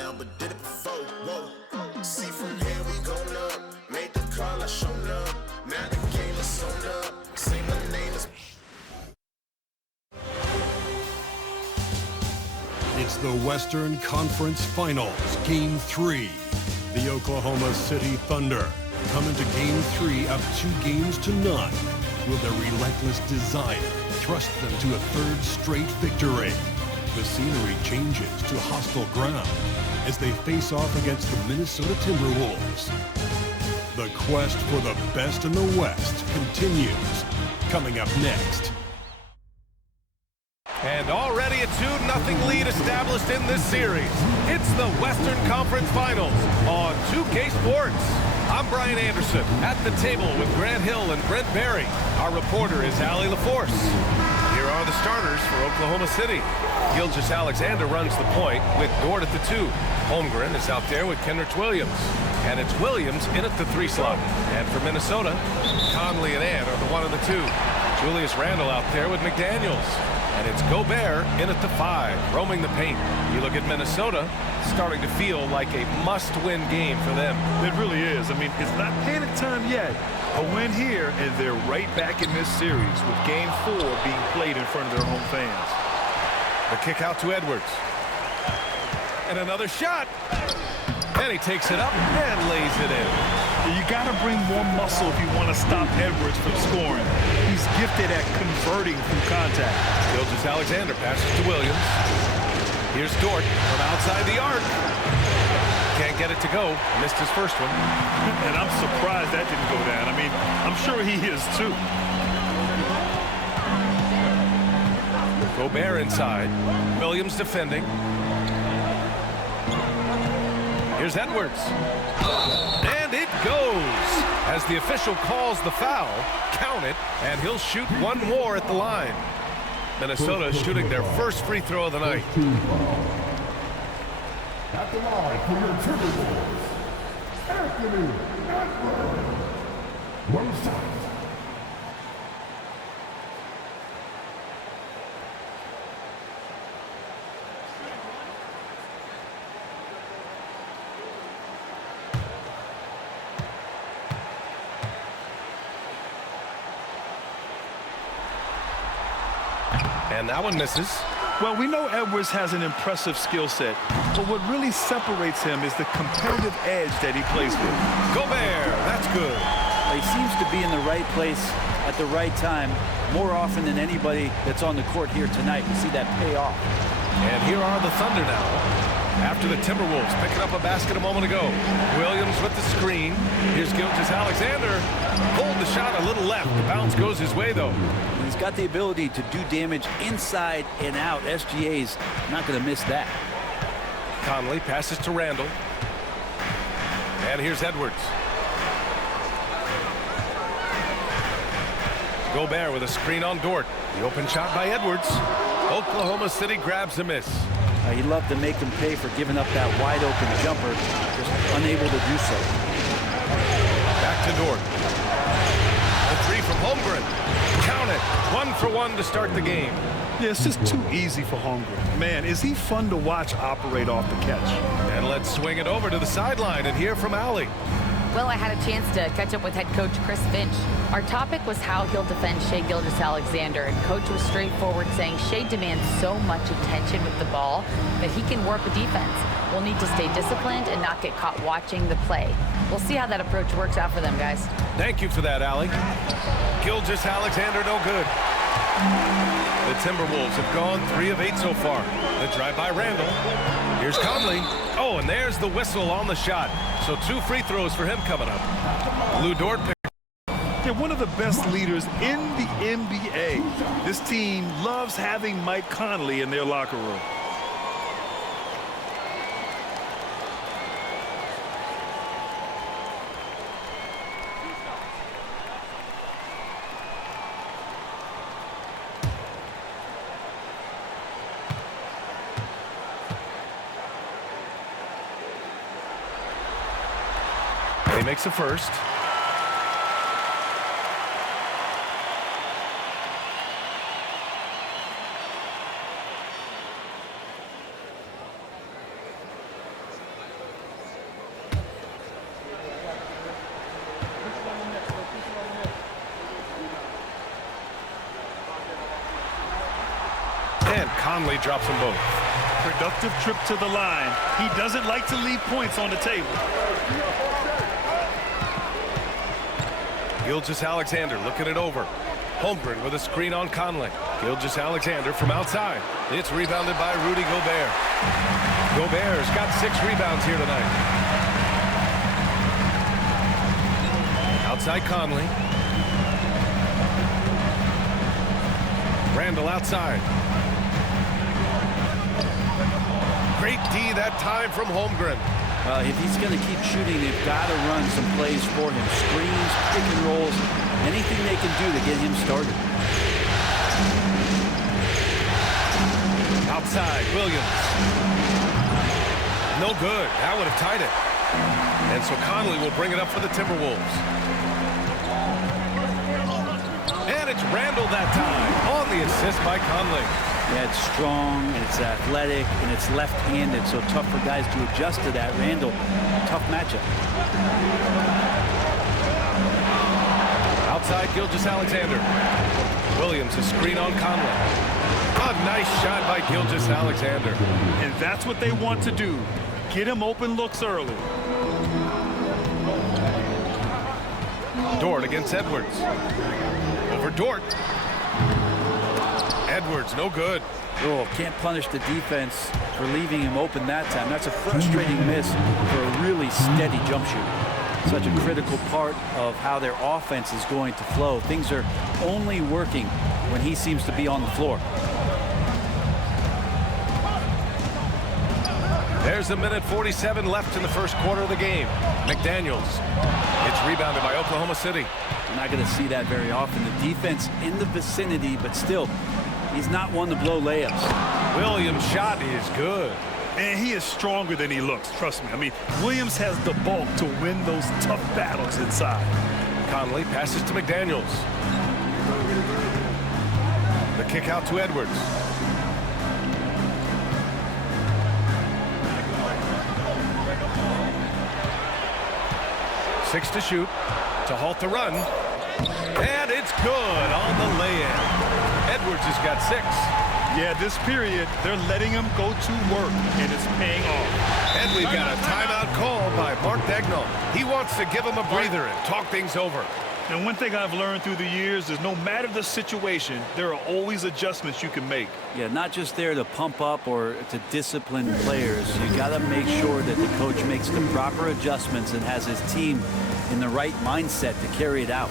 now, but did it before. Whoa. See, from here we going up. Made the call, I shown up. Now the game is on up. Say my name is. It's the Western Conference Finals, Game 3. The Oklahoma City Thunder come into Game 3 up 2-0. Will their relentless desire thrust them to a third straight victory? The scenery changes to hostile ground as they face off against the Minnesota Timberwolves. The quest for the best in the West continues. Coming up next. And already a 2-0 lead established in this series. It's the Western Conference Finals on 2K Sports. I'm Brian Anderson at the table with Grant Hill and Brent Barry. Our reporter is Allie LaForce. Here are the starters for Oklahoma City. Gilgeous-Alexander runs the point with Dort at the 2. Holmgren is out there with Kenrich Williams. And it's Williams in at the 3 slot. And for Minnesota, Conley and Ant are the 1 and the 2. Julius Randle out there with McDaniels. And it's Gobert in at the 5, roaming the paint. You look at Minnesota, starting to feel like a must-win game for them. It really is. I mean, it's not panic time yet. A win here, and they're right back in this series with Game 4 being played in front of their home fans. The kick out to Edwards. And another shot. And he takes it up and lays it in. You got to bring more muscle if you want to stop Edwards from scoring. He's gifted at converting from contact. Gilgeous-Alexander passes to Williams. Here's Dort from outside the arc. Can't get it to go. Missed his first one. And I'm surprised that didn't go down. I mean, I'm sure he is too. Gobert inside. Williams defending. Here's Edwards. And it goes. As the official calls the foul, count it, and he'll shoot one more at the line. Minnesota is shooting their first free throw of the night. At the line for your Timberwolves, Anthony Edwards. One shot. And that one misses. Well, we know Edwards has an impressive skill set, but what really separates him is the competitive edge that he plays with. Gobert, that's good. He seems to be in the right place at the right time more often than anybody that's on the court here tonight. We see that pay off. And here are the Thunder now. After the Timberwolves picking up a basket a moment ago. Williams with the screen. Here's Gilgeous-Alexander. Pulled the shot a little left. The bounce goes his way, though. He's got the ability to do damage inside and out. SGA's not going to miss that. Conley passes to Randle. And here's Edwards. Gobert with a screen on Dort. The open shot by Edwards. Oklahoma City grabs a miss. He'd love to make them pay for giving up that wide-open jumper, just unable to do so. Back to Dort. The 3 from Holmgren. Count it. 1 for 1 to start the game. Yeah, it's just too easy for Holmgren. Man, is he fun to watch operate off the catch. And let's swing it over to the sideline and hear from Allie. Well, I had a chance to catch up with head coach Chris Finch. Our topic was how he'll defend Shai Gilgeous-Alexander, and coach was straightforward, saying Shai demands so much attention with the ball that he can warp a defense. We'll need to stay disciplined and not get caught watching the play. We'll see how that approach works out for them, guys. Thank you for that, Allie. Gilgeous-Alexander no good. The Timberwolves have gone 3 of 8 so far. The drive by Randle. Here's Conley. Oh, and there's the whistle on the shot. So 2 free throws for him coming up. Lou Dort picked. They're one of the best leaders in the NBA. This team loves having Mike Conley in their locker room. He makes a first. Conley drops them both. Productive trip to the line. He doesn't like to leave points on the table. Gilgeous-Alexander looking it over. Holmgren with a screen on Conley. Gilgeous-Alexander from outside. It's rebounded by Rudy Gobert. Gobert's got 6 rebounds here tonight. Outside Conley. Randall outside. Great D that time from Holmgren. If he's going to keep shooting, they've got to run some plays for him. Screens, pick and rolls, anything they can do to get him started. Outside, Williams. No good. That would have tied it. And so Conley will bring it up for the Timberwolves. And it's Randall that time on the assist by Conley. Yeah, it's strong, and it's athletic, and it's left-handed, so tough for guys to adjust to that. Randall, tough matchup. Outside, Gilgeous-Alexander. Williams, a screen on Conley. A nice shot by Gilgeous-Alexander. And that's what they want to do. Get him open looks early. Dort against Edwards. Over Dort. Edwards, no good. Oh, can't punish the defense for leaving him open that time. That's a frustrating miss for a really steady jump shooter. Such a critical part of how their offense is going to flow. Things are only working when he seems to be on the floor. There's a minute 47 left in the first quarter of the game. McDaniels. It's rebounded by Oklahoma City. You're not going to see that very often. The defense in the vicinity, but still, he's not one to blow layups. Williams' shot is good. And he is stronger than he looks, trust me. I mean, Williams has the bulk to win those tough battles inside. Conley passes to McDaniels. The kick out to Edwards. Six to shoot to halt the run. And it's good on the lay-in. Edwards has got 6. Yeah, this period, they're letting him go to work, and it's paying off. And we've got a timeout call by Mark Daigneault. He wants to give him a breather and talk things over. And one thing I've learned through the years is no matter the situation, there are always adjustments you can make. Yeah, not just there to pump up or to discipline players. You got to make sure that the coach makes the proper adjustments and has his team in the right mindset to carry it out.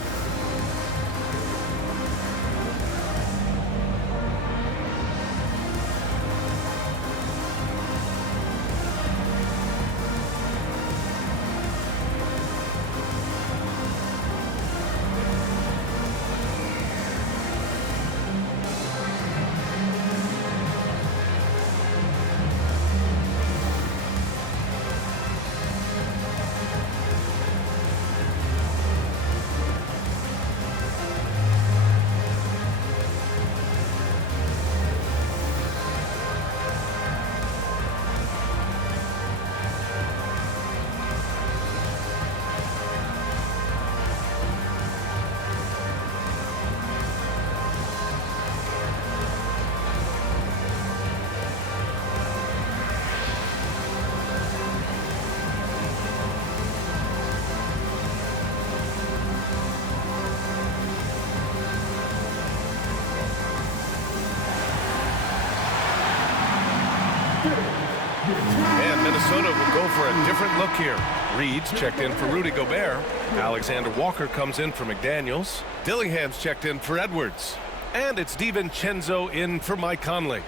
And Minnesota will go for a different look here. Reed's checked in for Rudy Gobert. Alexander Walker comes in for McDaniels. Dillingham's checked in for Edwards. And it's DiVincenzo in for Mike Conley.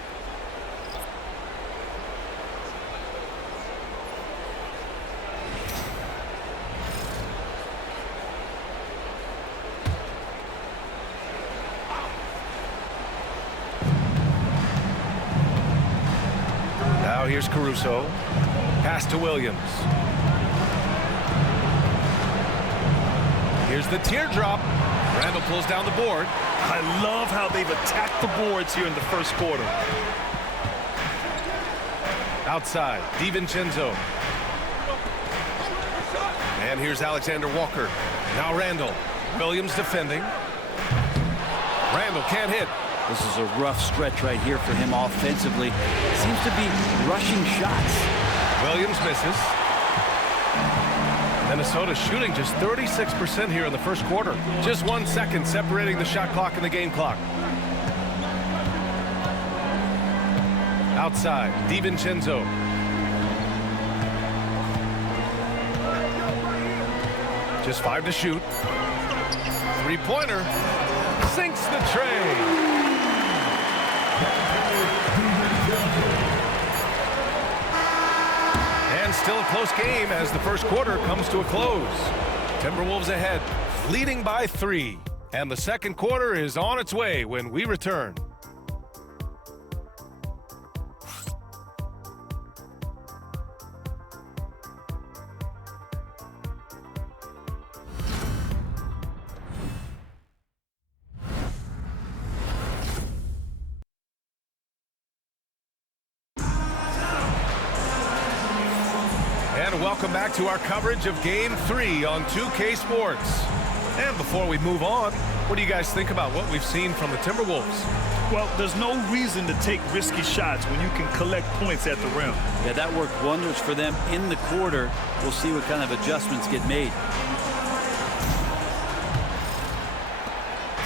Now here's Caruso. Pass to Williams. Here's the teardrop. Randall pulls down the board. I love how they've attacked the boards here in the first quarter. Outside, DiVincenzo. And here's Alexander Walker. Now Randall. Williams defending. Randall can't hit. This is a rough stretch right here for him offensively. Seems to be rushing shots. Williams misses. Minnesota shooting just 36% here in the first quarter. Just 1 second separating the shot clock and the game clock. Outside, DiVincenzo. Just 5 to shoot. Three-pointer. Sinks the tray. And still a close game as the first quarter comes to a close. Timberwolves ahead, leading by 3. And the second quarter is on its way when we return. Welcome back to our coverage of Game 3 on 2K Sports. And before we move on, what do you guys think about what we've seen from the Timberwolves? Well, there's no reason to take risky shots when you can collect points at the rim. Yeah, that worked wonders for them in the quarter. We'll see what kind of adjustments get made.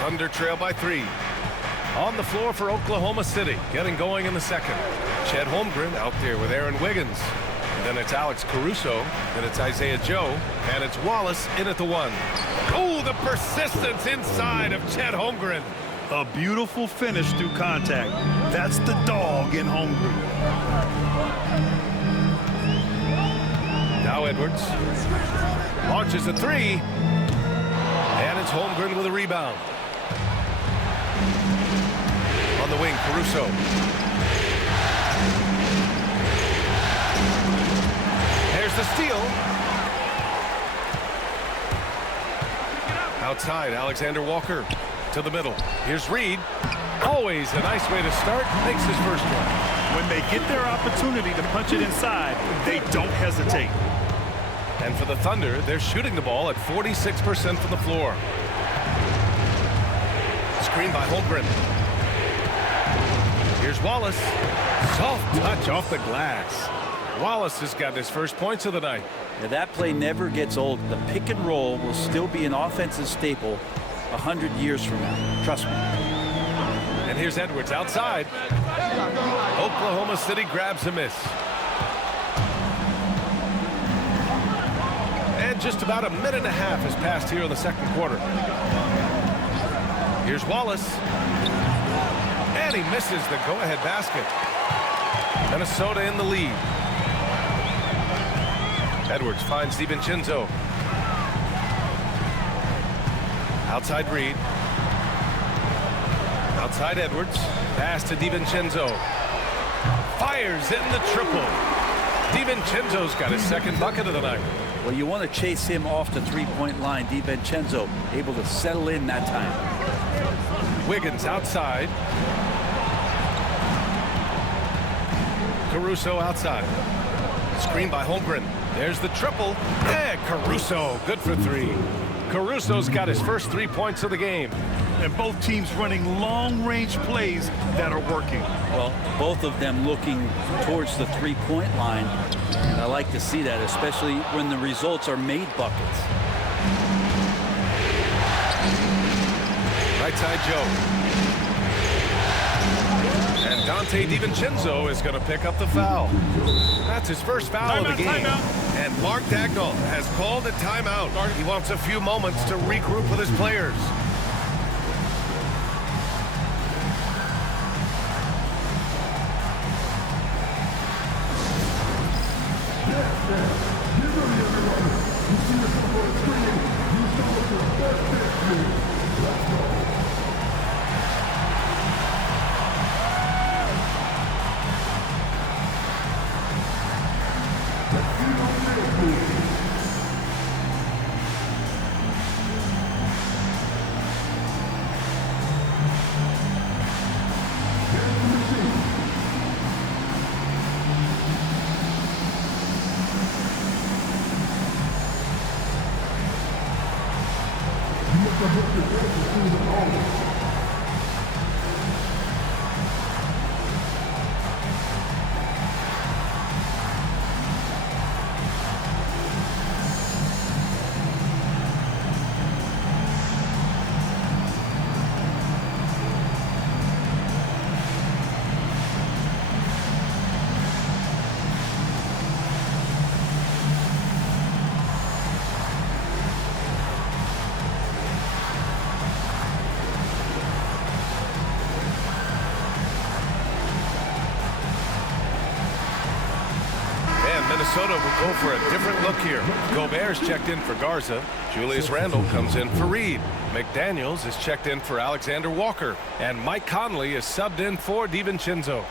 Thunder trail by 3. On the floor for Oklahoma City, getting going in the second. Chet Holmgren out there with Aaron Wiggins. Then it's Alex Caruso, then it's Isaiah Joe, and it's Wallace in at the 1. Oh, the persistence inside of Chet Holmgren. A beautiful finish through contact. That's the dog in Holmgren. Now Edwards launches a 3, and it's Holmgren with a rebound. On the wing, Caruso. The steal. Outside, Alexander Walker to the middle. Here's Reed. Always a nice way to start. Makes his first one. When they get their opportunity to punch it inside, they don't hesitate. And for the Thunder, they're shooting the ball at 46% from the floor. Screen by Holmgren. Here's Wallace. Soft touch off the glass. Wallace has got his first points of the night. Now that play never gets old. The pick and roll will still be an offensive staple 100 years from now. Trust me. And here's Edwards outside. Oklahoma City grabs a miss. And just about a minute and a half has passed here in the second quarter. Here's Wallace. And he misses the go-ahead basket. Minnesota in the lead. Edwards finds DiVincenzo. Outside Reed. Outside Edwards. Pass to DiVincenzo. Fires in the triple. DiVincenzo's got his second bucket of the night. Well, you want to chase him off the three-point line. DiVincenzo able to settle in that time. Wiggins outside. Caruso outside. Screen by Holmgren. There's the triple. And Caruso, good for 3. Caruso's got his first 3 points of the game. And both teams running long-range plays that are working. Well, both of them looking towards the three-point line. And I like to see that, especially when the results are made buckets. Right side Joe. And Dante DiVincenzo is going to pick up the foul. That's his first foul of the game. Timeout. And Mark Dagnall has called a timeout. He wants a few moments to regroup with his players. will go for a different look here. Gobert's checked in for Garza. Julius Randle comes in for Reed. McDaniels is checked in for Alexander Walker. And Mike Conley is subbed in for DiVincenzo.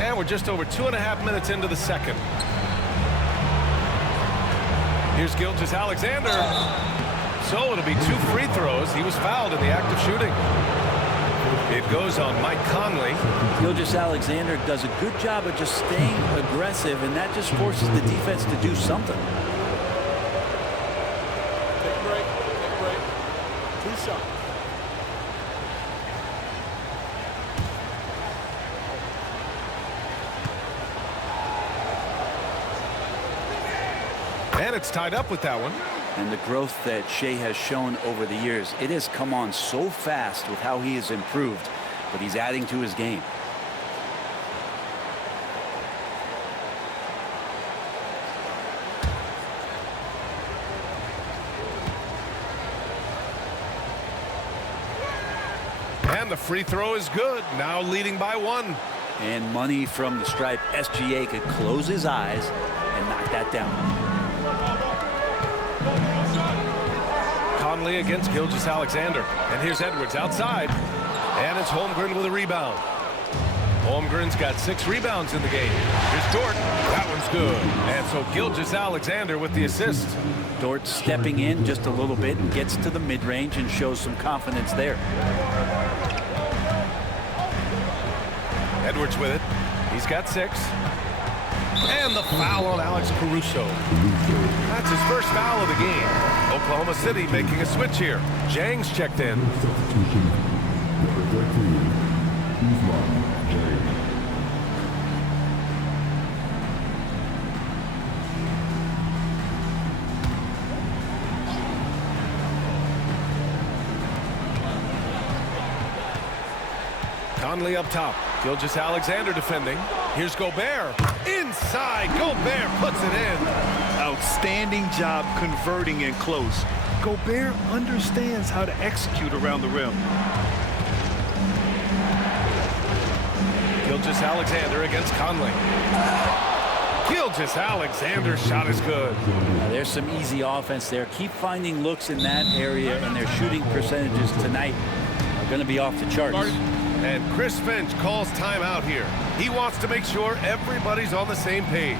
And we're just over 2.5 minutes into the second. Here's Gilgeous-Alexander. So it'll be 2 free throws. He was fouled in the act of shooting. It goes on Mike Conley. Gilgeous-Alexander does a good job of just staying aggressive, and that just forces the defense to do something. Take a break. Take a break. 2 shots. And it's tied up with that one. And the growth that Shea has shown over the years, it has come on so fast with how he has improved, but he's adding to his game. And the free throw is good. Now leading by 1. And money from the stripe. SGA could close his eyes and knock that down. Conley against Gilgeous-Alexander. And here's Edwards outside. And it's Holmgren with a rebound. Holmgren's got 6 rebounds in the game. Here's Dort. That one's good. And so Gilgeous-Alexander with the assist. Dort stepping in just a little bit and gets to the mid-range and shows some confidence there. Edwards with it. He's got 6. And the foul on Alex Caruso. That's his first foul of the game. Oklahoma City making a switch here. Jang's checked in. Substitution. Number 13, Usman Jang. Conley up top. Gilgeous-Alexander defending. Here's Gobert. Inside. Gobert puts it in. Outstanding job converting in close. Gobert understands how to execute around the rim. Gilgeous-Alexander against Conley. Gilgeous-Alexander's shot is good. There's some easy offense there. Keep finding looks in that area, and their shooting percentages tonight are going to be off the charts. And Chris Finch calls timeout here. He wants to make sure everybody's on the same page.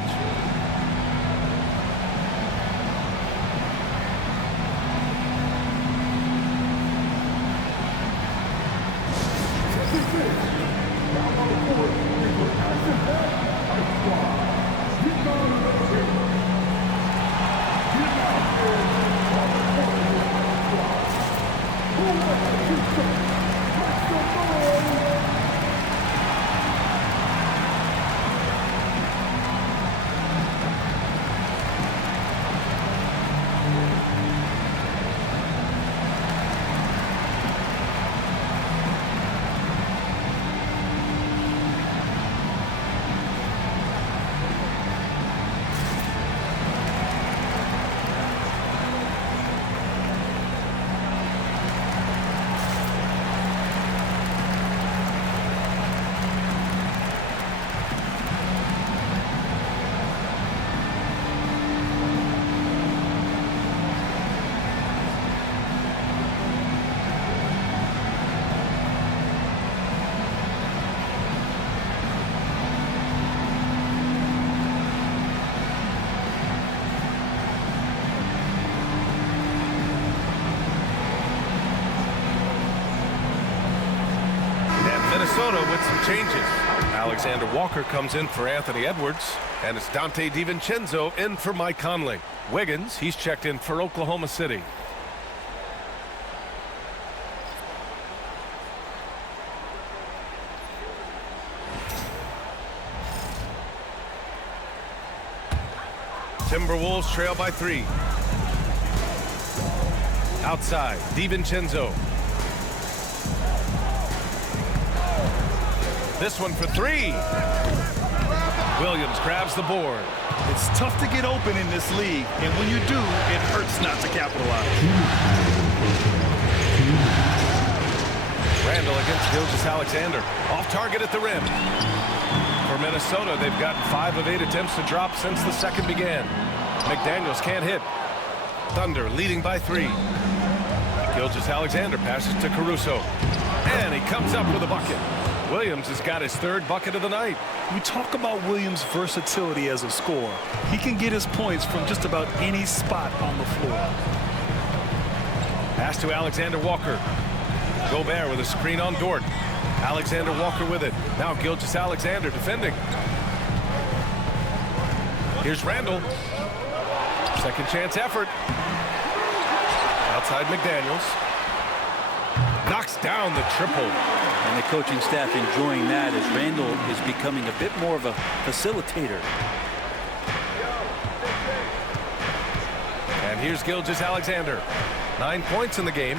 Minnesota with some changes. Alexander Walker comes in for Anthony Edwards, and it's Dante DiVincenzo in for Mike Conley. Wiggins, he's checked in for Oklahoma City. Timberwolves trail by 3. Outside, DiVincenzo. This one for 3. Williams grabs the board. It's tough to get open in this league, and when you do, it hurts not to capitalize. Randall against Gilgeous-Alexander. Off target at the rim. For Minnesota, they've gotten 5 of 8 attempts to drop since the second began. McDaniels can't hit. Thunder leading by 3. Gilgeous-Alexander passes to Caruso. And he comes up with a bucket. Williams has got his 3rd bucket of the night. We talk about Williams' versatility as a scorer. He can get his points from just about any spot on the floor. Pass to Alexander Walker. Gobert with a screen on Dort. Alexander Walker with it. Now Gilgeous-Alexander defending. Here's Randall. Second chance effort. Outside McDaniels. Knocks down the triple. And the coaching staff enjoying that as Randall is becoming a bit more of a facilitator. And here's Gilgeous-Alexander. 9 points in the game.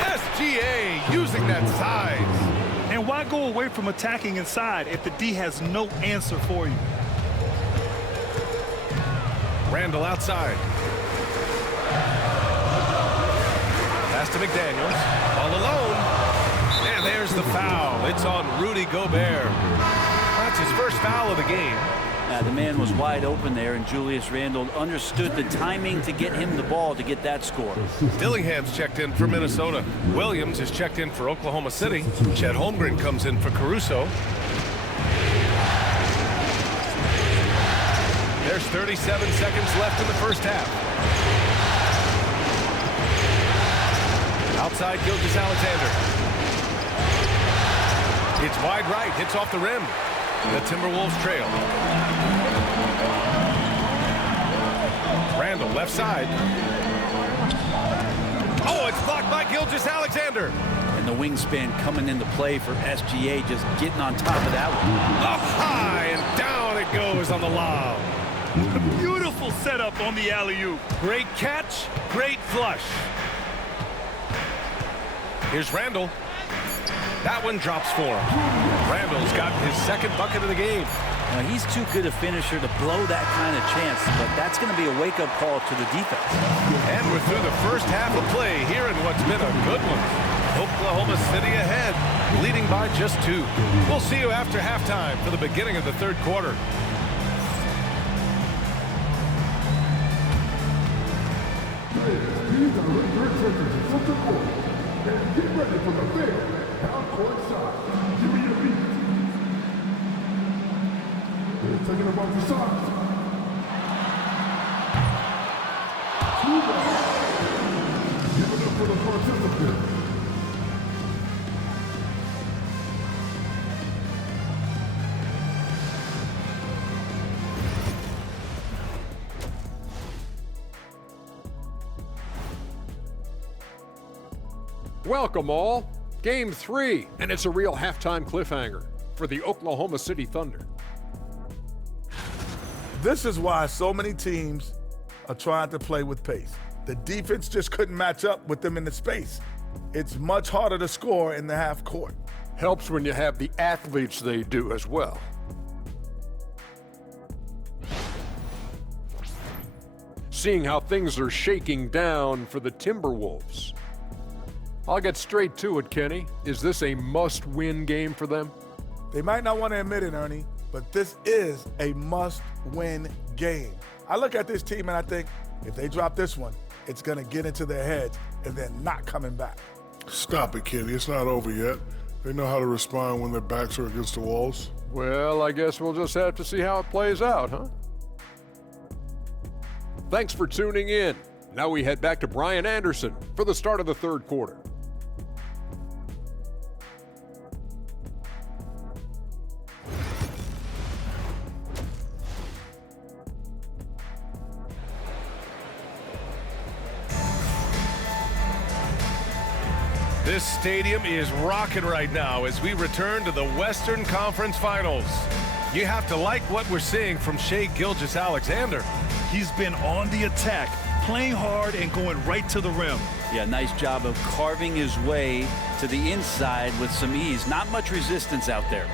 SGA using that size. And why go away from attacking inside if the D has no answer for you? Randall outside. Pass to McDaniels. All alone. And there's the foul. It's on Rudy Gobert. That's his first foul of the game. The man was wide open there, and Julius Randle understood the timing to get him the ball to get that score. Dillingham's checked in for Minnesota. Williams is checked in for Oklahoma City. Chet Holmgren comes in for Caruso. There's 37 seconds left in the first half. Outside Gilgeous-Alexander. It's wide right, hits off the rim. The Timberwolves trail. Randall left side. Oh, it's blocked by Gilgeous-Alexander. And the wingspan coming into play for SGA, just getting on top of that one. Up high and down it goes on the lob. Beautiful setup on the alley-oop. Great catch, great flush. Here's Randall. That one drops for him. Randall's got his 2nd bucket of the game. Now, he's too good a finisher to blow that kind of chance, but that's going to be a wake-up call to the defense. And we're through the first half of play here in what's been a good one. Oklahoma City ahead, leading by just 2. We'll see you after halftime for the beginning of the 3rd quarter. Please direct your attention to center court and get ready for the big half-court shot. Give me a beat. They're taking about the shots. 2 balls. Give it up for the participants. Welcome all. Game 3, and it's a real halftime cliffhanger for the Oklahoma City Thunder. This is why so many teams are trying to play with pace. The defense just couldn't match up with them in the space. It's much harder to score in the half court. Helps when you have the athletes they do as well. Seeing how things are shaking down for the Timberwolves. I'll get straight to it, Kenny. Is this a must-win game for them? They might not want to admit it, Ernie, but this is a must-win game. I look at this team and I think if they drop this one, it's going to get into their heads and they're not coming back. Stop it, Kenny. It's not over yet. They know how to respond when their backs are against the walls. Well, I guess we'll just have to see how it plays out, huh? Thanks for tuning in. Now we head back to Brian Anderson for the start of the 3rd quarter. This stadium is rocking right now as we return to the Western Conference Finals. You have to like what we're seeing from Shai Gilgeous-Alexander. He's been on the attack, playing hard and going right to the rim. Yeah, nice job of carving his way to to the inside with some ease. Not much resistance out there.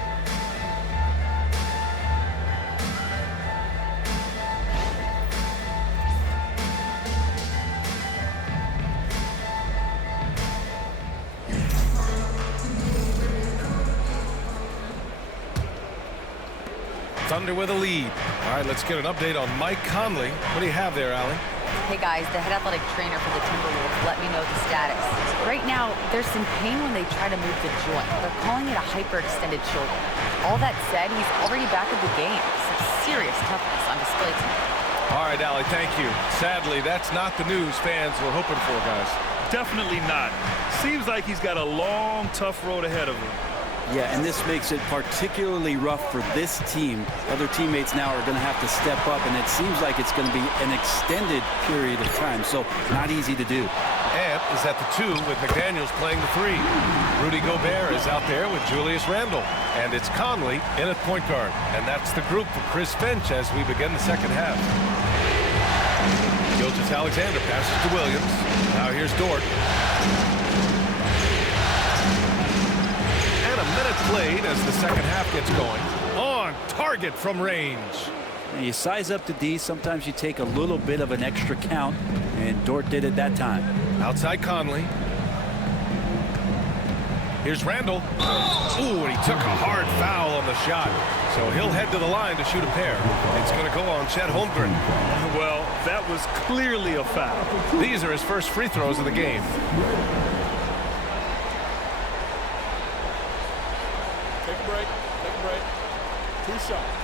Thunder with a lead. All right, let's get an update on Mike Conley. What do you have there, Allie? Hey guys, the head athletic trainer for the Timberwolves let me know the status. Right now, there's some pain when they try to move the joint. They're calling it a hyperextended shoulder. All that said, he's already back at the game. Some serious toughness on display tonight. All right, Allie, thank you. Sadly, that's not the news fans were hoping for, guys. Definitely not. Seems like he's got a long, tough road ahead of him. Yeah, and this makes it particularly rough for this team. Other teammates now are going to have to step up, and it seems like it's going to be an extended period of time, so not easy to do. Ant is at the 2 with McDaniels playing the 3. Rudy Gobert is out there with Julius Randle, and it's Conley in at point guard. And that's the group for Chris Finch as we begin the second half. Gilgeous-Alexander passes to Williams. Now here's Dort. A minute played as the second half gets going. On target from range. And you size up the D. Sometimes you take a little bit of an extra count, and Dort did it that time. Outside Conley. Here's Randle. Ooh, and he took a hard foul on the shot. So he'll head to the line to shoot a pair. It's going to go on Chet Holmgren. Well, that was clearly a foul. These are his first free throws of the game. Take a break. Take a break. 2 shots.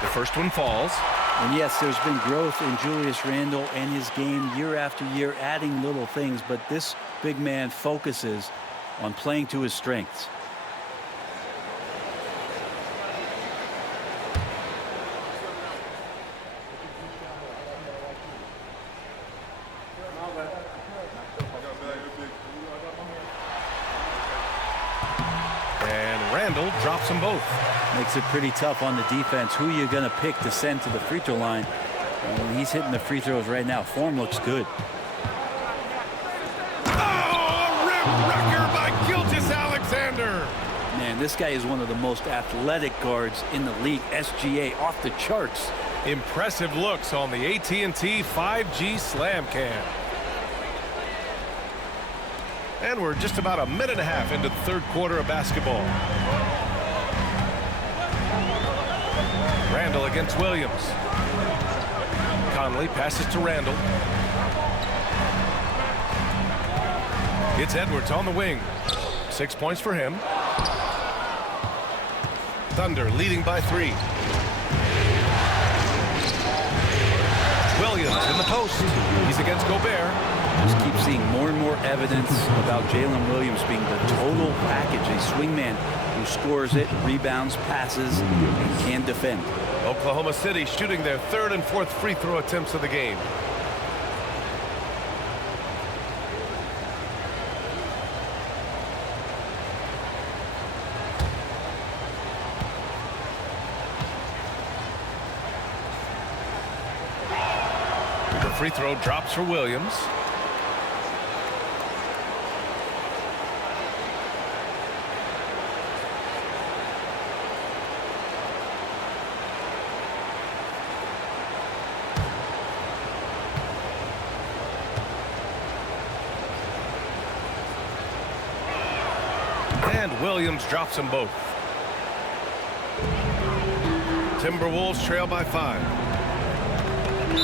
The first one falls. And yes, there's been growth in Julius Randle and his game year after year, adding little things, but this big man focuses on playing to his strengths. And Randle drops them both. Makes it pretty tough on the defense. Who you're going to pick to send to the free throw line. He's hitting the free throws right now. Form looks good. Oh, a rim wrecker by Gilgeous-Alexander. Man, this guy is one of the most athletic guards in the league. SGA off the charts. Impressive looks on the AT&T 5G Slam Cam. And we're just about a minute and a half into the third quarter of basketball. Randle against Williams. Conley passes to Randle. It's Edwards on the wing. 6 points for him. Thunder leading by 3. Williams in the post. He's against Gobert. Just keep seeing more and more evidence about Jalen Williams being the total package, a swingman who scores it, rebounds, passes, and can defend. Oklahoma City shooting their third and fourth free throw attempts of the game. The free throw drops for Williams. And Williams drops them both. Timberwolves trail by 5.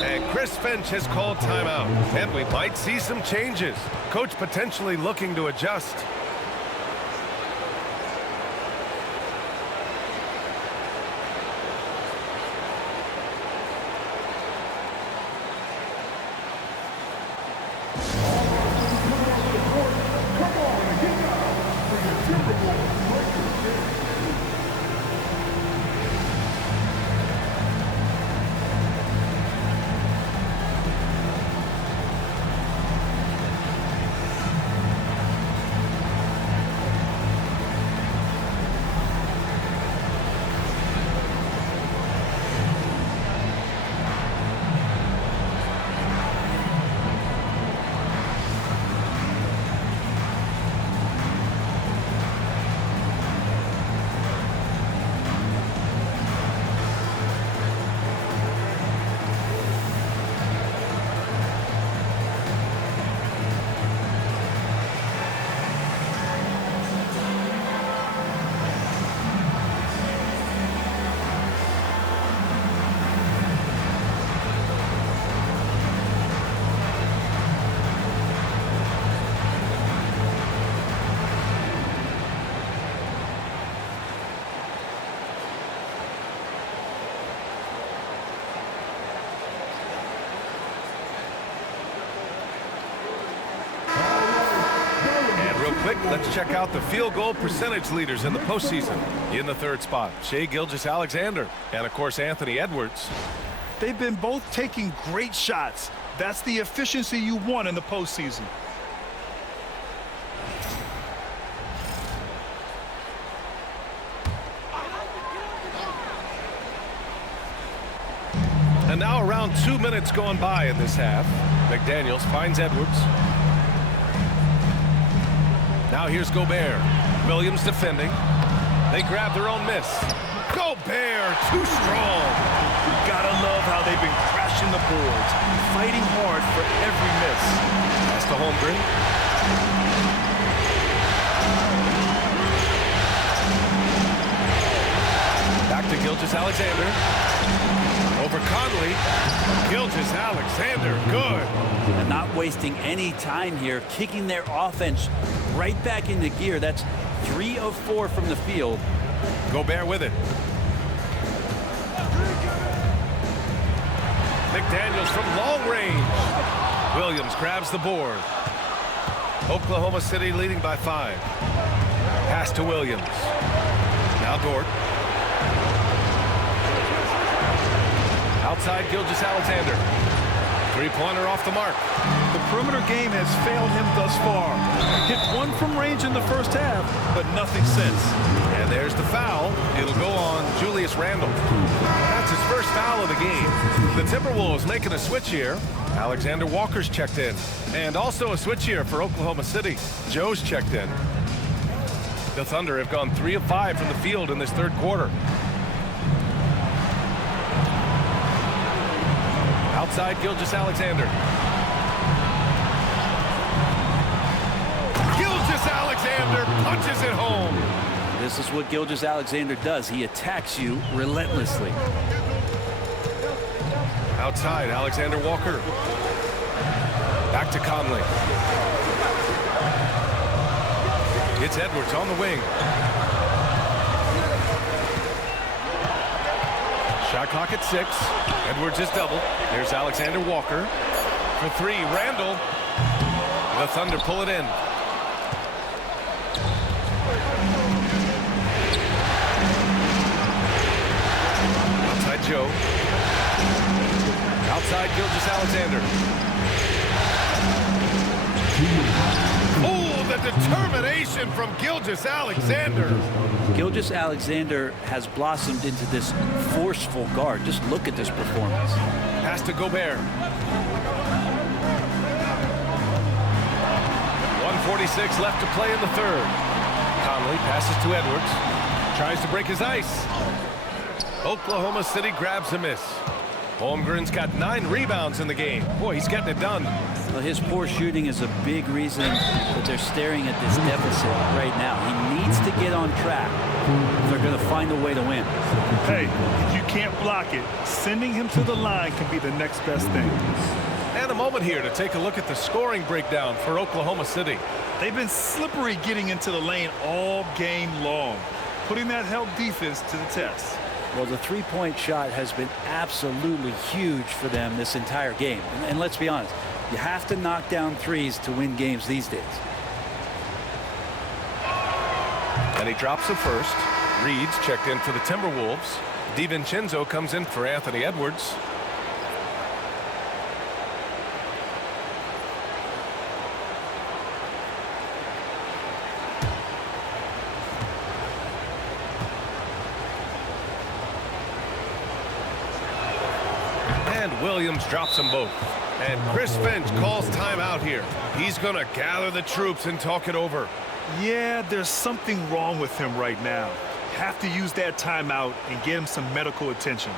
And Chris Finch has called timeout. And we might see some changes. Coach potentially looking to adjust. Let's check out the field goal percentage leaders in the postseason. In the third spot, Shai Gilgeous-Alexander, and of course Anthony Edwards. They've been both taking great shots. That's the efficiency you want in the postseason. And now around 2 minutes gone by in this half. McDaniels finds Edwards. Now here's Gobert. Williams defending. They grab their own miss. Gobert, too strong. Gotta love how they've been crashing the boards, fighting hard for every miss. Pass to Holmgren. Back to Gilgeous-Alexander. Over Conley. Gilgeous-Alexander, good. And not wasting any time here, kicking their offense right back into gear. That's 3 of 4 from the field. Gobert with it. McDaniels from long range. Williams grabs the board. Oklahoma City leading by 5. Pass to Williams. Now Dort. Outside Gilgeous-Alexander. Three-pointer off the mark. The perimeter game has failed him thus far. Hit one from range in the first half, but nothing since. And there's the foul. It'll go on Julius Randle. That's his first foul of the game. The Timberwolves making a switch here. Alexander Walker's checked in. And also a switch here for Oklahoma City. Joe's checked in. The Thunder have gone 3 of 5 from the field in this third quarter. Outside Gilgeous-Alexander. Gilgeous-Alexander punches it home. This is what Gilgeous-Alexander does. He attacks you relentlessly. Outside, Alexander Walker. Back to Conley. It's Edwards on the wing. Shot clock at 6. Edwards is double. Here's Alexander Walker. For 3, Randle. The Thunder pull it in. Outside Joe. Outside Gilgeous-Alexander. Oh, the determination from Gilgeous-Alexander. Gilgeous-Alexander has blossomed into this forceful guard. Just look at this performance. Pass to Gobert. 1:46 left to play in the third. Conley passes to Edwards. Tries to break his ice. Oklahoma City grabs a miss. Holmgren's got 9 rebounds in the game. Boy, he's getting it done. Well, his poor shooting is a big reason that they're staring at this deficit right now. He needs to get on track if they're going to find a way to win. Hey, if you can't block it, sending him to the line can be the next best thing. And a moment here to take a look at the scoring breakdown for Oklahoma City. They've been slippery getting into the lane all game long, putting that help defense to the test. Well, the three-point shot has been absolutely huge for them this entire game. And let's be honest, you have to knock down threes to win games these days. And he drops the first. Reed's checked in for the Timberwolves. DiVincenzo comes in for Anthony Edwards. And Williams drops them both. And Chris Finch calls timeout here. He's going to gather the troops and talk it over. Yeah, there's something wrong with him right now. Have to use that timeout and get him some medical attention.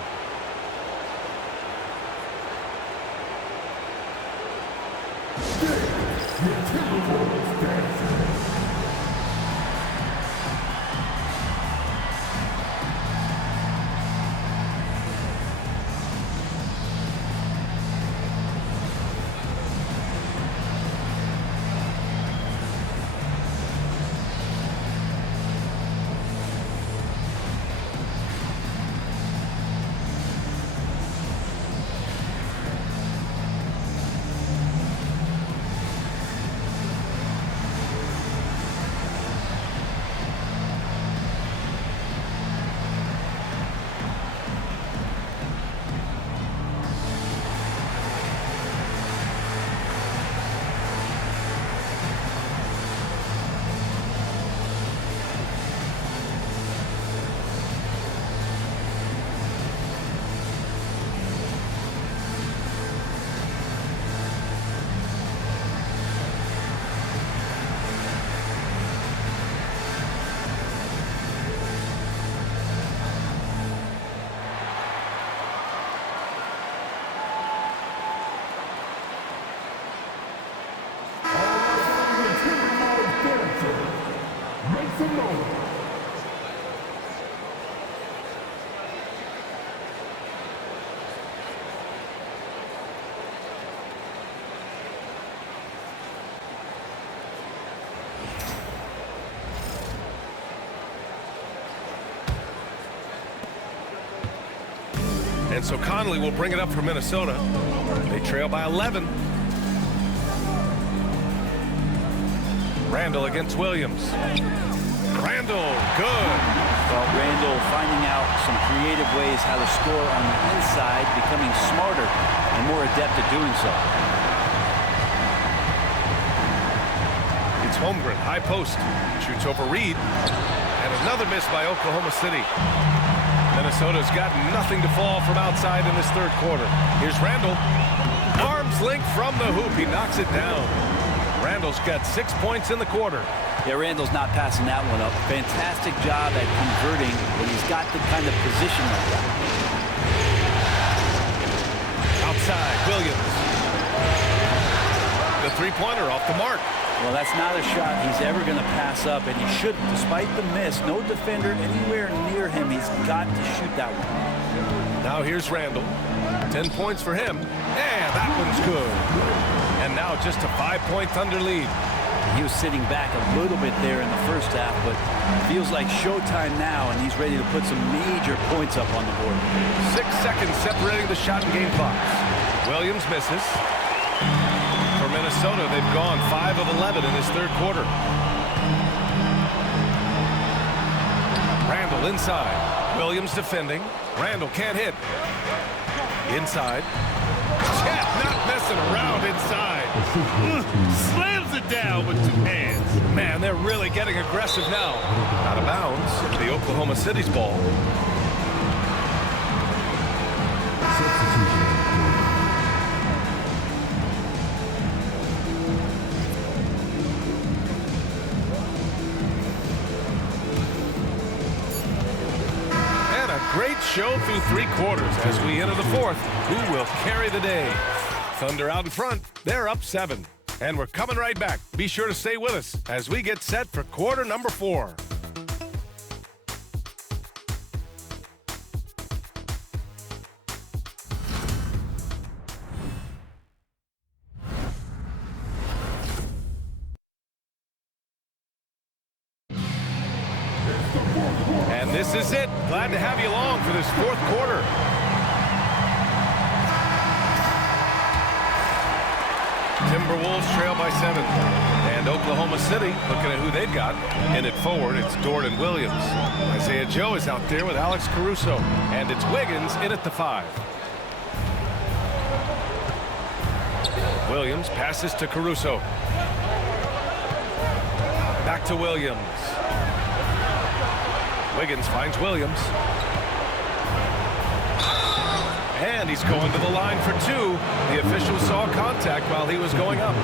And so Conley will bring it up for Minnesota. They trail by 11. Randall against Williams. Randall, good. Well, Randall finding out some creative ways how to score on the inside, becoming smarter and more adept at doing so. It's Holmgren, high post. Shoots over Reed. And another miss by Oklahoma City. Minnesota's got nothing to fall from outside in this third quarter. Here's Randall. Arms length from the hoop. He knocks it down. Randall's got 6 points in the quarter. Yeah, Randall's not passing that one up. Fantastic job at converting when he's got the kind of position like that. Outside, Williams. The three-pointer off the mark. Well, that's not a shot he's ever going to pass up, and he shouldn't. Despite the miss, no defender anywhere near him. He's got to shoot that one. Now here's Randall. 10 points for him. And that one's good. And now just a 5-point Thunder lead. He was sitting back a little bit there in the first half, but feels like showtime now, and he's ready to put some major points up on the board. 6 seconds separating the shot and game clocks. Williams misses. For Minnesota, they've gone 5 of 11 in this third quarter. Randall inside. Williams defending. Randall can't hit. Inside. Chet not messing around inside. Slams it down with 2 hands. Man, they're really getting aggressive now. Out of bounds. The Oklahoma City's ball. Great show through 3 quarters as we enter the fourth. Who will carry the day? Thunder out in front. They're up 7. And we're coming right back. Be sure to stay with us as we get set for quarter number 4. And this is it. Glad to have you along for this fourth quarter. Timberwolves trail by 7. And Oklahoma City, looking at who they've got. In it forward, it's Jordan Williams. Isaiah Joe is out there with Alex Caruso. And it's Wiggins in at the 5. Williams passes to Caruso. Back to Williams. Wiggins finds Williams. And he's going to the line for 2. The official saw contact while he was going up.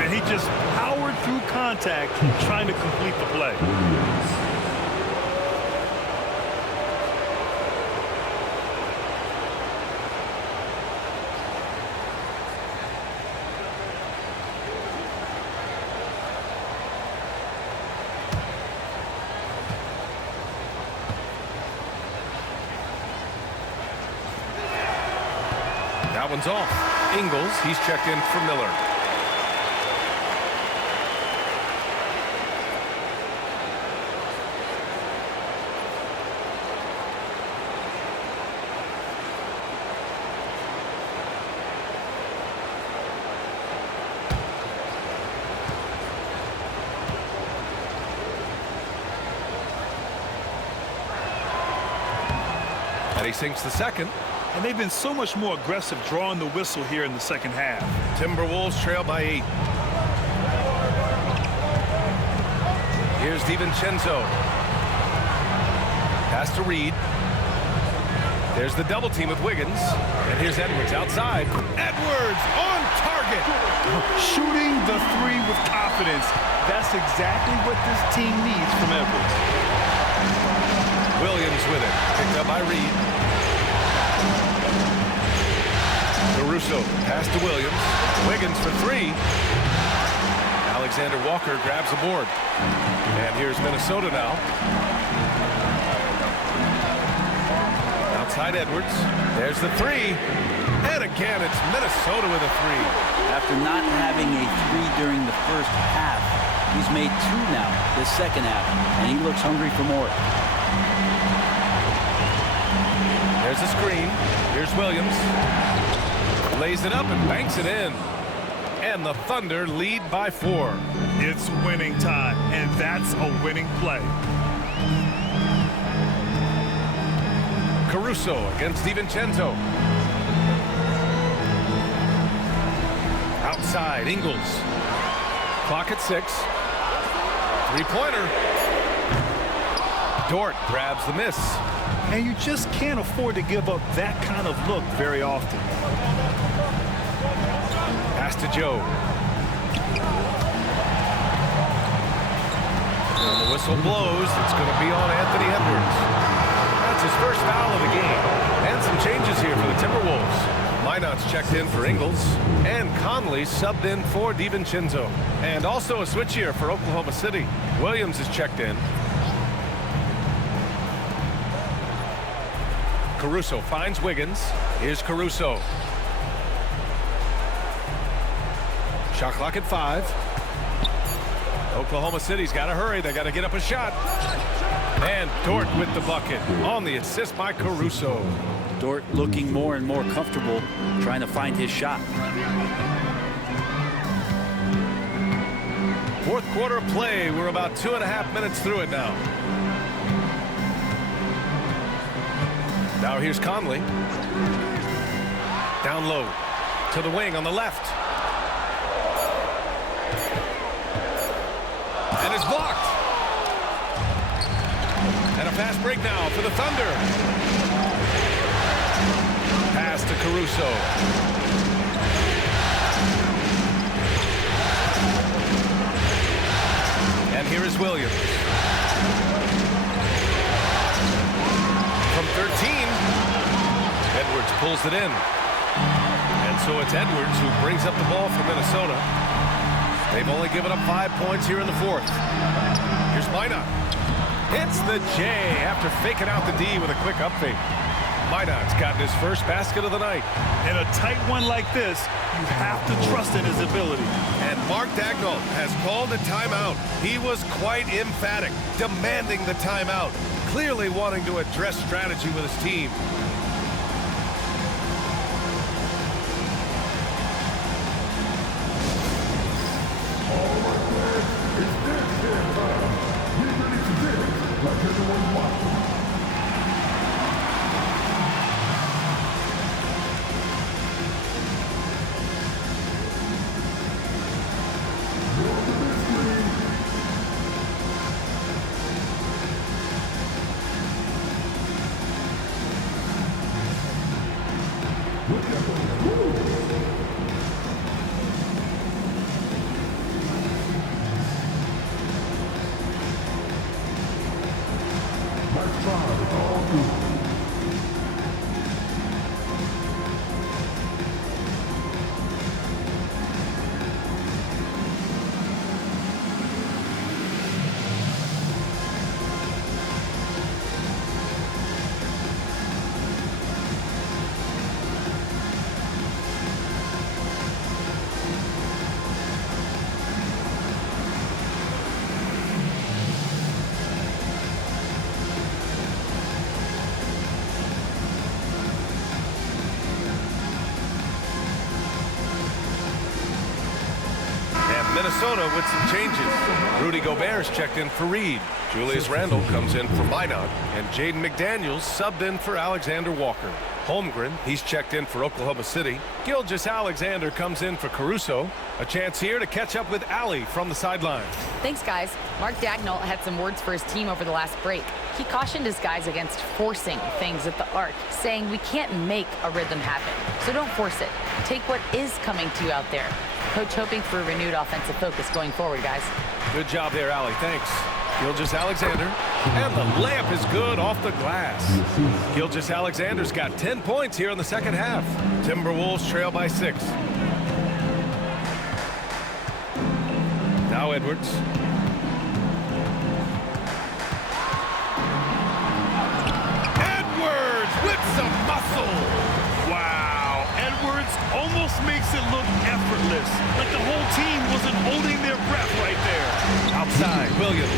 And he just powered through contact trying to complete the play. That one's off. Ingles, he's checked in for Miller. And he sinks the second. And they've been so much more aggressive drawing the whistle here in the second half. Timberwolves trail by 8. Here's DiVincenzo. Pass to Reed. There's the double team with Wiggins. And here's Edwards outside. Edwards on target. Shooting the 3 with confidence. That's exactly what this team needs from Edwards. Williams with it. Picked up by Reed. Caruso, pass to Williams. Wiggins for 3. Alexander Walker grabs the board. And here's Minnesota now. Outside Edwards. There's the 3. And again, it's Minnesota with a 3. After not having a 3 during the first half, he's made 2 now this second half, and he looks hungry for more. There's a screen. Here's Williams. Lays it up and banks it in. And the Thunder lead by 4. It's winning time, and that's a winning play. Caruso against DiVincenzo. Outside, Ingles. Clock at 6. Three-pointer. Dort grabs the miss. And you just can't afford to give up that kind of look very often. Pass to Joe. When the whistle blows, it's going to be on Anthony Edwards. That's his first foul of the game. And some changes here for the Timberwolves. Minot's checked in for Ingles. And Conley subbed in for DiVincenzo. And also a switch here for Oklahoma City. Williams is checked in. Caruso finds Wiggins. Here's Caruso. Shot clock at 5. Oklahoma City's got to hurry. They got to get up a shot. And Dort with the bucket on the assist by Caruso. Dort looking more and more comfortable trying to find his shot. Fourth quarter of play. We're about 2.5 minutes through it now. Now here's Conley. Down low to the wing on the left. And it's blocked. And a fast break now for the Thunder. Pass to Caruso. And here is Williams. From 13, Edwards pulls it in. And so it's Edwards who brings up the ball for Minnesota. They've only given up 5 points here in the fourth. Here's Minot. Hits the J after faking out the D with a quick up fake. Minot's gotten his first basket of the night. In a tight one like this, you have to trust in his ability. And Mark Daigneault has called a timeout. He was quite emphatic, demanding the timeout, clearly wanting to address strategy with his team. Minnesota with some changes. Rudy Gobert's checked in for Reed. Julius Randle comes in for Minot. And Jaden McDaniels subbed in for Alexander Walker. Holmgren, he's checked in for Oklahoma City. Gilgeous-Alexander comes in for Caruso. A chance here to catch up with Allie from the sideline. Thanks, guys. Mark Daigneault had some words for his team over the last break. He cautioned his guys against forcing things at the arc, saying we can't make a rhythm happen, so don't force it. Take what is coming to you out there. Coach hoping for a renewed offensive focus going forward, guys. Good job there, Allie. Thanks. Gilgeous-Alexander. And the layup is good off the glass. Gilgeous-Alexander's got 10 points here in the second half. Timberwolves trail by 6. Now Edwards. Edwards with some muscle. Wow, Edwards almost makes it look effortless, like the whole team wasn't holding their breath right there. Outside, Williams.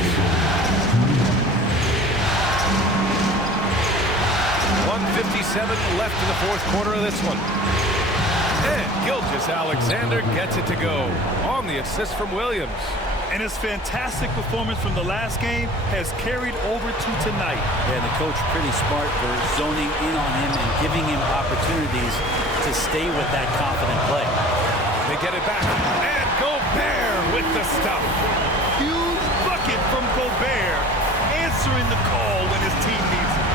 1:57 left in the fourth quarter of this one. And Gilgeous-Alexander gets it to go on the assist from Williams. And his fantastic performance from the last game has carried over to tonight. Yeah, and the coach pretty smart for zoning in on him and giving him opportunities to stay with that confident play. They get it back. And Gobert with the stuff. Huge bucket from Gobert, answering the call when his team needs it.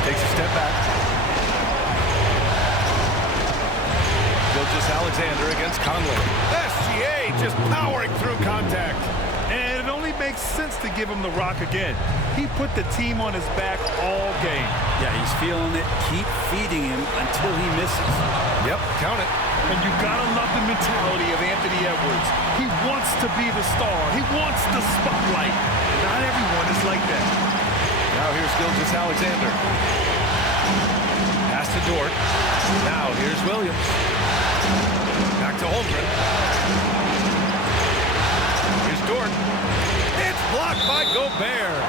Takes a step back. Gilgeous-Alexander against Conley. SGA just powering through contact. And it only makes sense to give him the rock again. He put the team on his back all game. Yeah, he's feeling it. Keep feeding him until he misses. Yep, count it. And you gotta love the mentality of Anthony Edwards. He wants to be the star. He wants the spotlight. Not everyone is like that. Now here's Gilgeous-Alexander. Pass to Dort. Now here's Williams. Back to Holmgren. Here's Dort. It's blocked by Gobert.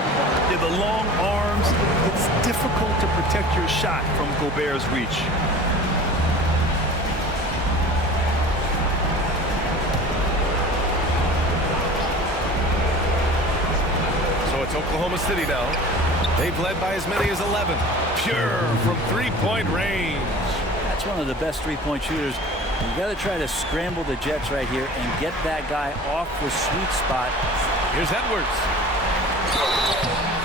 Yeah, the long arms, it's difficult to protect your shot from Gobert's reach. So it's Oklahoma City now. They've led by as many as 11. Pure from three-point range. That's one of the best three-point shooters. You got to try to scramble the Jets right here and get that guy off the sweet spot. Here's Edwards.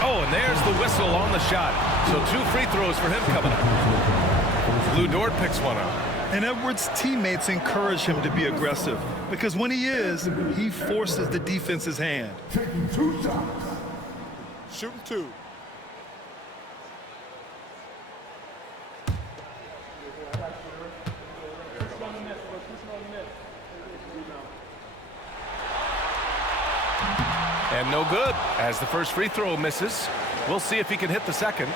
Oh, and there's the whistle on the shot. So 2 free throws for him coming up. Lou Dort picks one up. And Edwards' teammates encourage him to be aggressive because when he is, he forces the defense's hand. Taking 2 shots. Shooting 2. And no good, as the first free throw misses. We'll see if he can hit the second.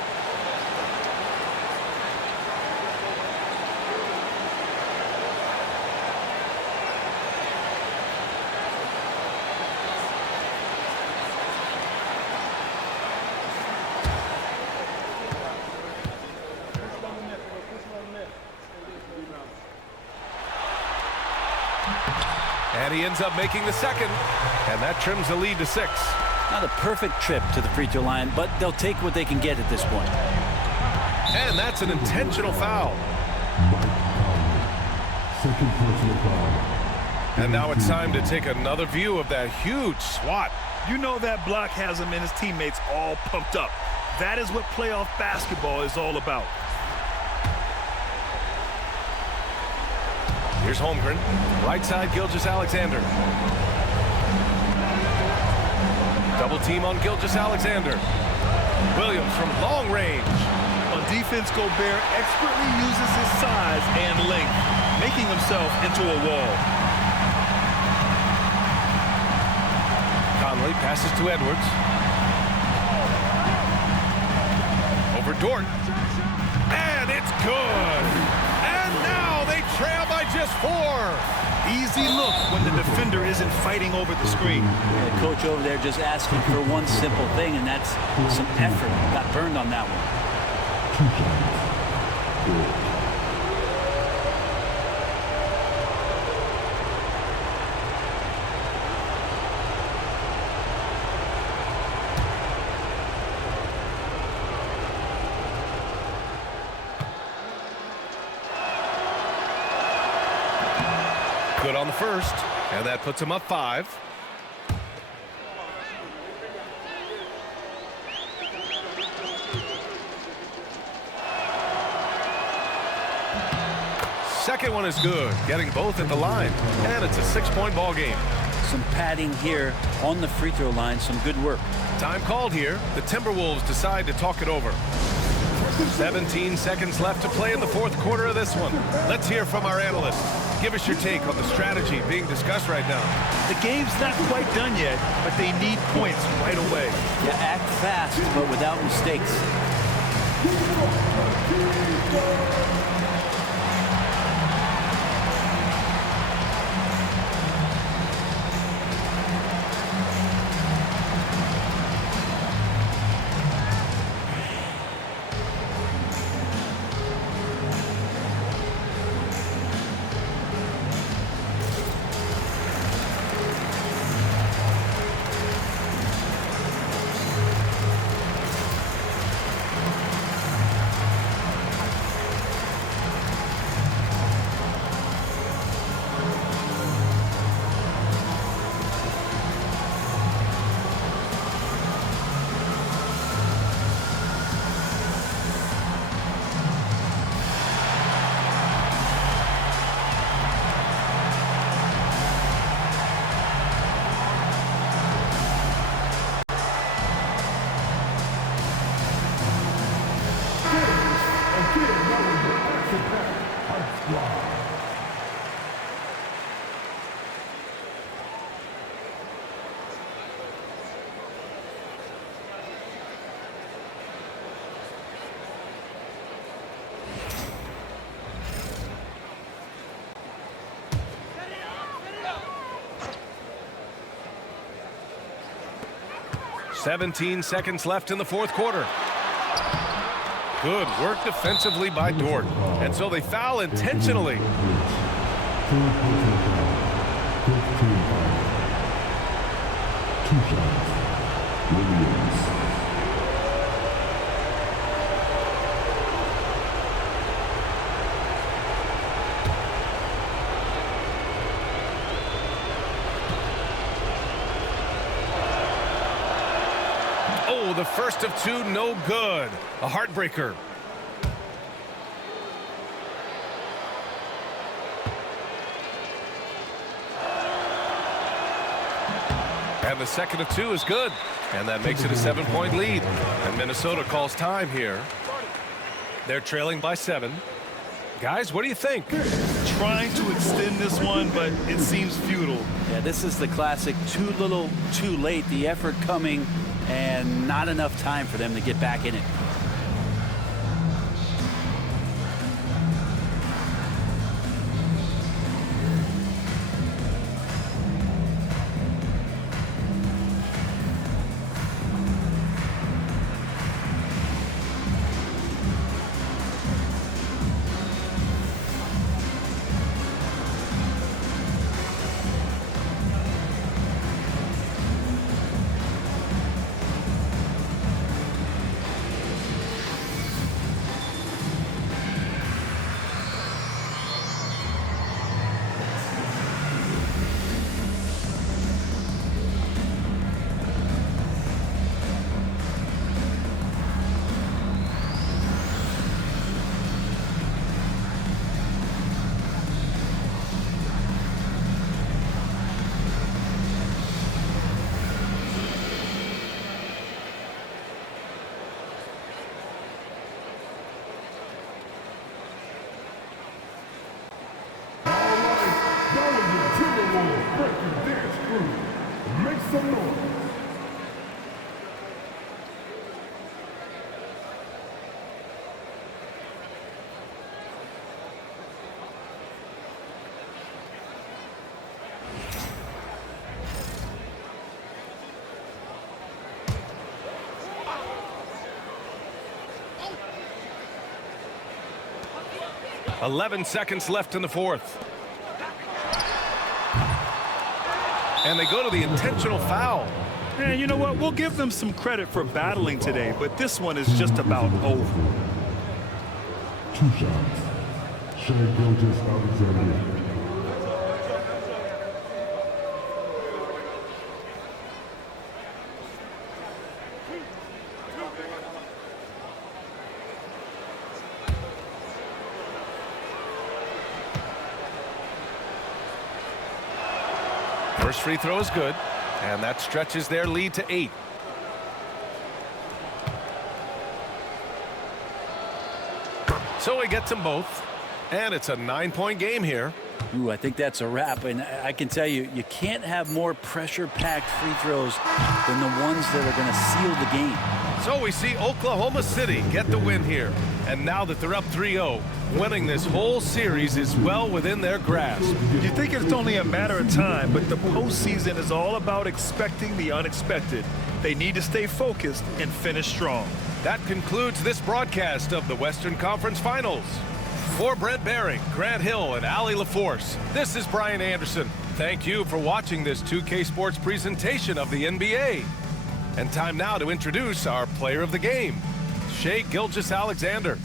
And he ends up making the second, and that trims the lead to 6. Not a perfect trip to the free throw line, but they'll take what they can get at this point. And that's an intentional foul. Second personal foul. And now it's time to take another view of that huge swat. You know that block has him and his teammates all pumped up. That is what playoff basketball is all about. Here's Holmgren. Right side, Gilgeous-Alexander. Double team on Gilgeous-Alexander. Williams from long range. On defense, Gobert expertly uses his size and length, making himself into a wall. Conley passes to Edwards. Over Dort. And it's good. And now they trail by just 4. Easy look when the defender isn't fighting over the screen. The coach over there just asking for one simple thing, and that's some effort. Got burned on that one. 2 shots. Good. Good on the first, and that puts him up 5. Second one is good, getting both at the line, and it's a 6-point ball game. Some padding here on the free throw line, some good work. Time called here. The Timberwolves decide to talk it over. 17 seconds left to play in the fourth quarter of this one. Let's hear from our analyst. Give us your take on the strategy being discussed right now. The game's not quite done yet, but they need points right away. You act fast, but without mistakes. Drive. 17 seconds left in the fourth quarter. Good work defensively by Dort. And so they foul intentionally. Oh, the first of two, no good. A heartbreaker. And the second of two is good. And that makes it a 7-point lead. And Minnesota calls time here. They're trailing by 7. Guys, what do you think? Trying to extend this one, but it seems futile. Yeah, this is the classic too little, too late. The effort coming and not enough time for them to get back in it. Timberwolves breaking dance crew. Make some noise. .11 seconds left in the fourth. And they go to the intentional foul. And you know what? We'll give them some credit for battling today, but this one is just about over. 2 shots. Shai Gilgeous-Alexander. First free throw is good, and that stretches their lead to 8. So he gets them both, and it's a 9-point game here. Ooh, I think that's a wrap, and I can tell you, you can't have more pressure-packed free throws than the ones that are going to seal the game. So we see Oklahoma City get the win here, and now that they're up 3-0, winning this whole series is well within their grasp. You think it's only a matter of time, but the postseason is all about expecting the unexpected. They need to stay focused and finish strong. That concludes this broadcast of the Western Conference Finals. For Brent Bering, Grant Hill, and Allie LaForce, this is Brian Anderson. Thank you for watching this 2K Sports presentation of the NBA. And time now to introduce our player of the game, Shai Gilgeous-Alexander.